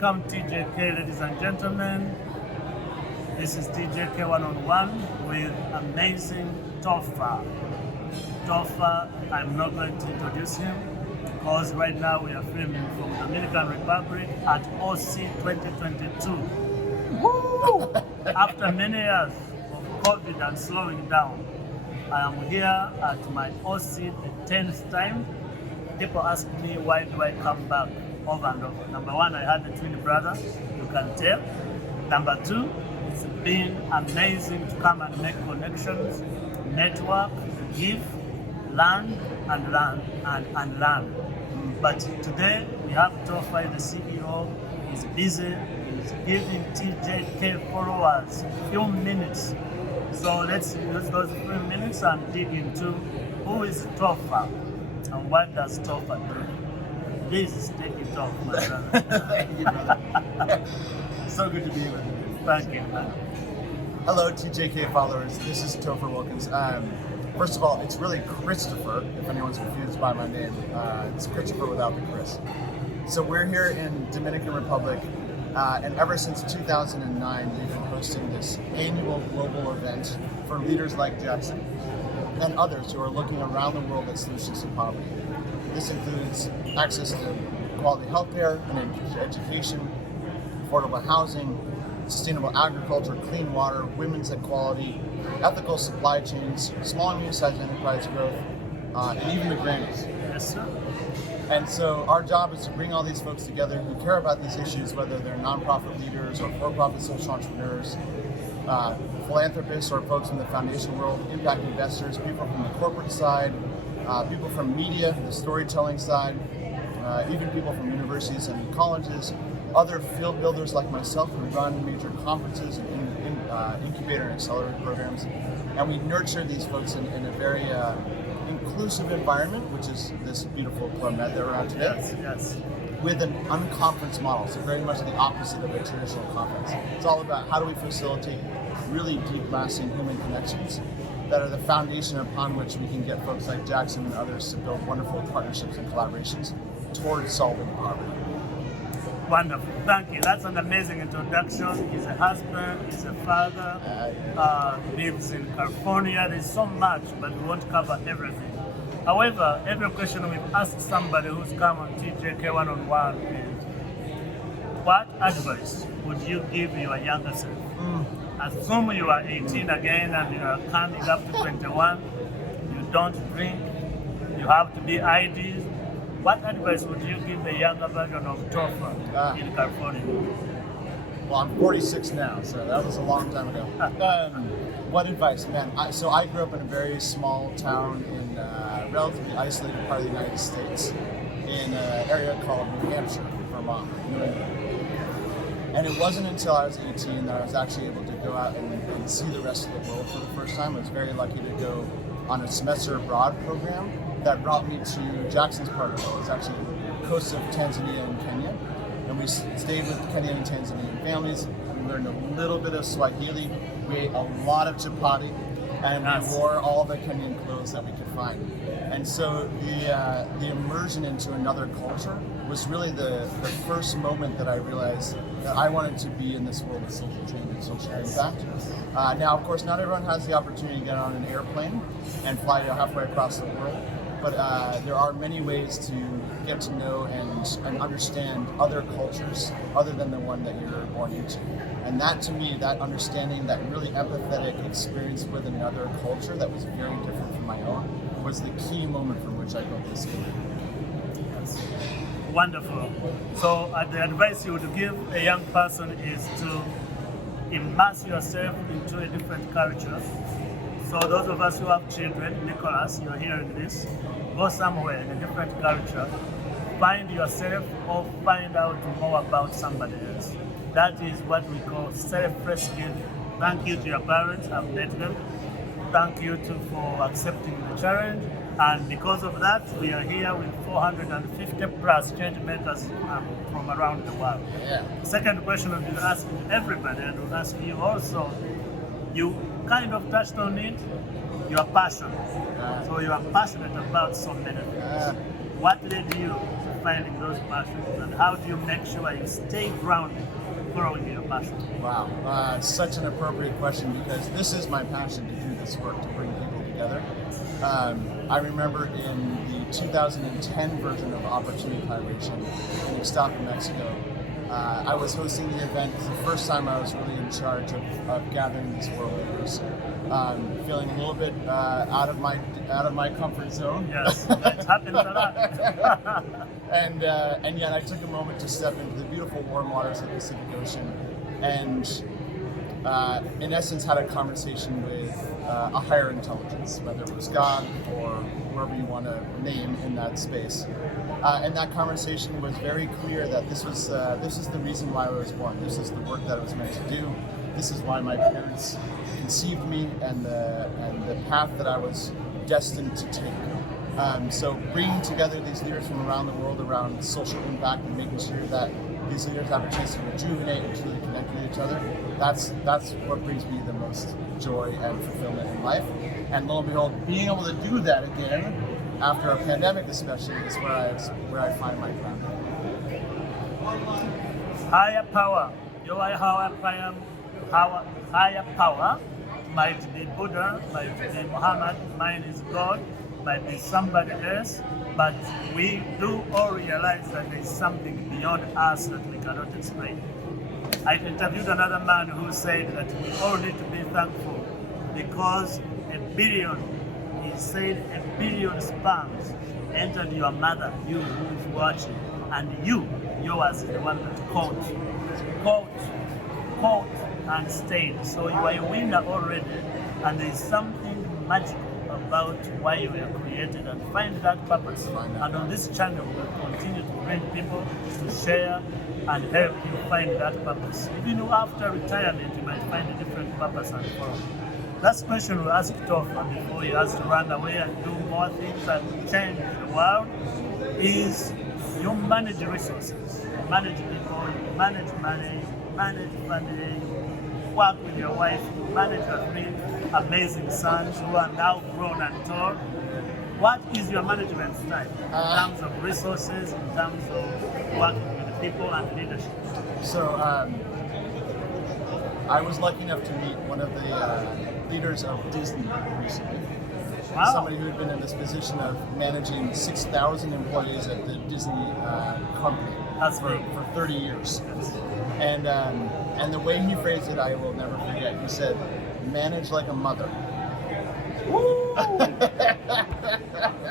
Welcome TJK, ladies and gentlemen. This is TJK one-on-one with amazing Topher. Topher, I'm not going to introduce him because right now we are filming from the Dominican Republic at OC 2022. Woo! After many years of COVID and slowing down, I am here at my OC the 10th time. People ask me, why do I come back over and over? Number one, I had a twin brother, you can tell. Number two, it's been amazing to come and make connections, network, give, learn, and learn, and learn. But today, we have Topher, the CEO. He's busy, he's giving TJK followers a few minutes. So let's use those few minutes and dig into who is Topher and what does Topher do. Please take it off, my brother. Thank you, brother. So good to be with you. Thank you, man. Hello, TJK followers. This is Topher Wilkins. First of all, it's really Christopher, if anyone's confused by my name. It's Christopher without the Chris. So we're here in Dominican Republic, and ever since 2009, we've been hosting this annual global event for leaders like Jackson and others who are looking around the world at solutions to poverty. This includes access to quality healthcare and education, affordable housing, sustainable agriculture, clean water, women's equality, ethical supply chains, small and medium-sized enterprise growth, and even the Grammys. Yes, sir. And so our job is to bring all these folks together who care about these issues, whether they're nonprofit leaders or for-profit social entrepreneurs, philanthropists or folks in the foundation world, impact investors, people from the corporate side, people from media, the storytelling side, even people from universities and colleges, other field builders like myself who run major conferences and incubator and accelerator programs. And we nurture these folks in a very inclusive environment, which is this beautiful Club Med that we're on today. Yes, yes. With an unconference model, so very much the opposite of a traditional conference. It's all about how do we facilitate really deep, lasting human connections that are the foundation upon which we can get folks like Jackson and others to build wonderful partnerships and collaborations towards solving poverty. Wonderful, thank you. That's an amazing introduction. He's a husband, he's a father, lives in California. There's so much, but we won't cover everything. However, every question we've asked somebody who's come on TJK one-on-one is, what advice would you give your younger self? Assume you are 18 again and you are coming up to 21, you don't drink, you have to be IDs. What advice would you give the younger version of Topher in California? Well, I'm 46 now, so that was a long time ago. What advice, man? So I grew up in a very small town in a relatively isolated part of the United States in an area called New Hampshire, Vermont, New England. And it wasn't until I was 18 that I was actually able to go out and see the rest of the world for the first time. I was very lucky to go on a semester abroad program that brought me to Jackson's part of the world. It was actually the coast of Tanzania and Kenya. And we stayed with Kenyan and Tanzanian families. We learned a little bit of Swahili. We ate a lot of chapati. And we wore all the Kenyan clothes that we could find. And so the immersion into another culture was really the first moment that I realized that I wanted to be in this world of social change and social impact. Now, of course, not everyone has the opportunity to get on an airplane and fly halfway across the world. But there are many ways to get to know and understand other cultures other than the one that you're born into. And that, to me, that understanding, that really empathetic experience with another culture that was very different from my own, was the key moment from which I built this community. That's wonderful. So the advice you would give a young person is to immerse yourself into a different culture. So those of us who have children, Nicholas, you're hearing this, go somewhere in a different culture, find yourself or find out more about somebody else. That is what we call self-rescue. Thank you to your parents, I've met them. Thank you for accepting the challenge. And because of that, we are here with 450 plus change makers from around the world. Yeah. Second question I've been asking everybody, and we'll ask you also, you kind of touched on it, your passion. So you are passionate about so many things. What led you finding those passions, and how do you make sure you stay grounded following your passion? Wow, such an appropriate question because this is my passion to do this work, to bring people together. I remember in the 2010 version of Opportunity Collaboration in Ixtapa, Mexico, I was hosting the event. It was the first time I was really in charge of gathering these world leaders. Feeling a little bit out of my comfort zone. Yes, that happens a lot. And yet I took a moment to step into the beautiful warm waters of the Pacific Ocean and in essence had a conversation with a higher intelligence, whether it was God or whoever you want to name in that space. And that conversation was very clear that this is the reason why I was born. This is the work that I was meant to do. This is why my parents conceived me and the path that I was destined to take. So bringing together these leaders from around the world around social impact and making sure that these leaders have a chance to rejuvenate and truly connect with each other, that's what brings me the most joy and fulfillment in life. And lo and behold, being able to do that again after a pandemic especially is where I find my ground. Higher power. Your higher power might be Buddha, might be Muhammad, mine is God, might be somebody else, but we do all realize that there is something beyond us that we cannot explain. I interviewed another man who said that we all need to be thankful because he said a billion sperms entered your mother, you who's watching, and yours is the one that caught, and stayed. So you are a winner already, and there is something magical about why you were created, and find that purpose. And on this channel, we will continue to bring people to share and help you find that purpose. Even after retirement, you might find a different purpose and follow. Last question we'll ask Topher before he has to run away and do more things and change the world is you manage resources, you manage people, you manage money, you manage family, you work with your wife, you manage your 3 amazing sons who are now grown and tall. What is your management style in terms of resources, in terms of working with people and leadership? So I was lucky enough to meet one of the leaders of Disney recently. Wow. Somebody who had been in this position of managing 6,000 employees at the Disney company for 30 years. And the way he phrased it, I will never forget. He said, "Manage like a mother." Woo!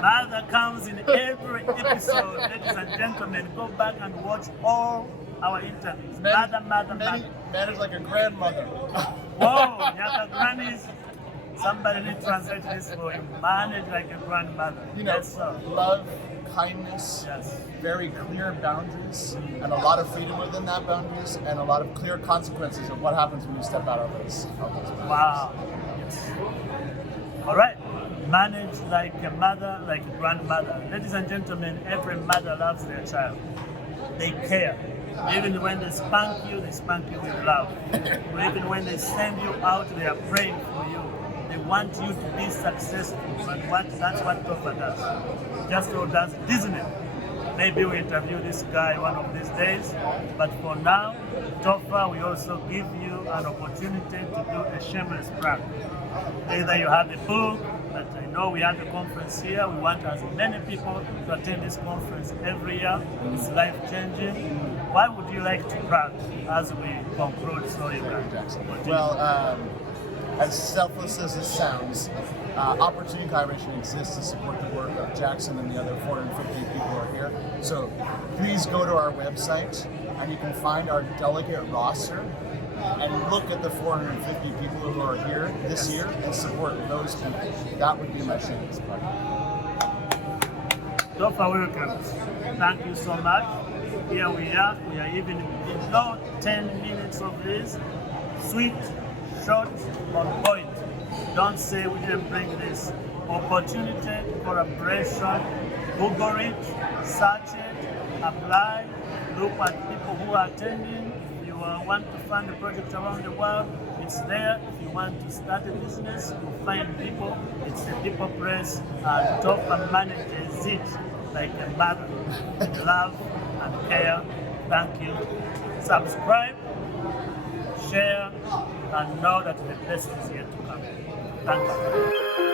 Mother comes in every episode, ladies and gentlemen. Go back and watch all our interviews. Mother. Manage like a grandmother. Whoa, Yaka grannies. Somebody need to translate this for you. Manage like a grandmother. You know, Yes, sir. love, kindness, Yes. very clear boundaries, and a lot of freedom within that boundaries, and a lot of clear consequences of what happens when you step out of those boundaries. Wow. Yes. All right. Manage like a mother, like a grandmother. Ladies and gentlemen, every mother loves their child. They care. Even when they spank you with love. Or even when they send you out, they are praying for you. They want you to be successful. And that's what Topher does. Just so does Disney. Maybe we interview this guy one of these days. But for now, Topher, we also give you an opportunity to do a shameless plug. Either you have a book, but I know we have a conference here. We want as many people to attend this conference every year. It's life-changing. Why would you like to plug as we conclude so you can continue? Well, as selfless as this sounds, Opportunity Collaboration exists to support the work of Jackson and the other 450 people who are here. So please go to our website and you can find our delegate roster and look at the 450 people who are here this year and support those people. That would be my shameless plug. Topher Wilkins, thank you so much. Here we are even below 10 minutes of this. Sweet, short, on point. Don't say we didn't bring this. Opportunity, collaboration, Google it, search it, apply, look at people who are attending. If you want to fund a project around the world, it's there. If you want to start a business, you find people. It's a people press, and Topher manages it. like a mother. Love and care. Thank you. Subscribe, share, and know that the best is yet to come. Thank you.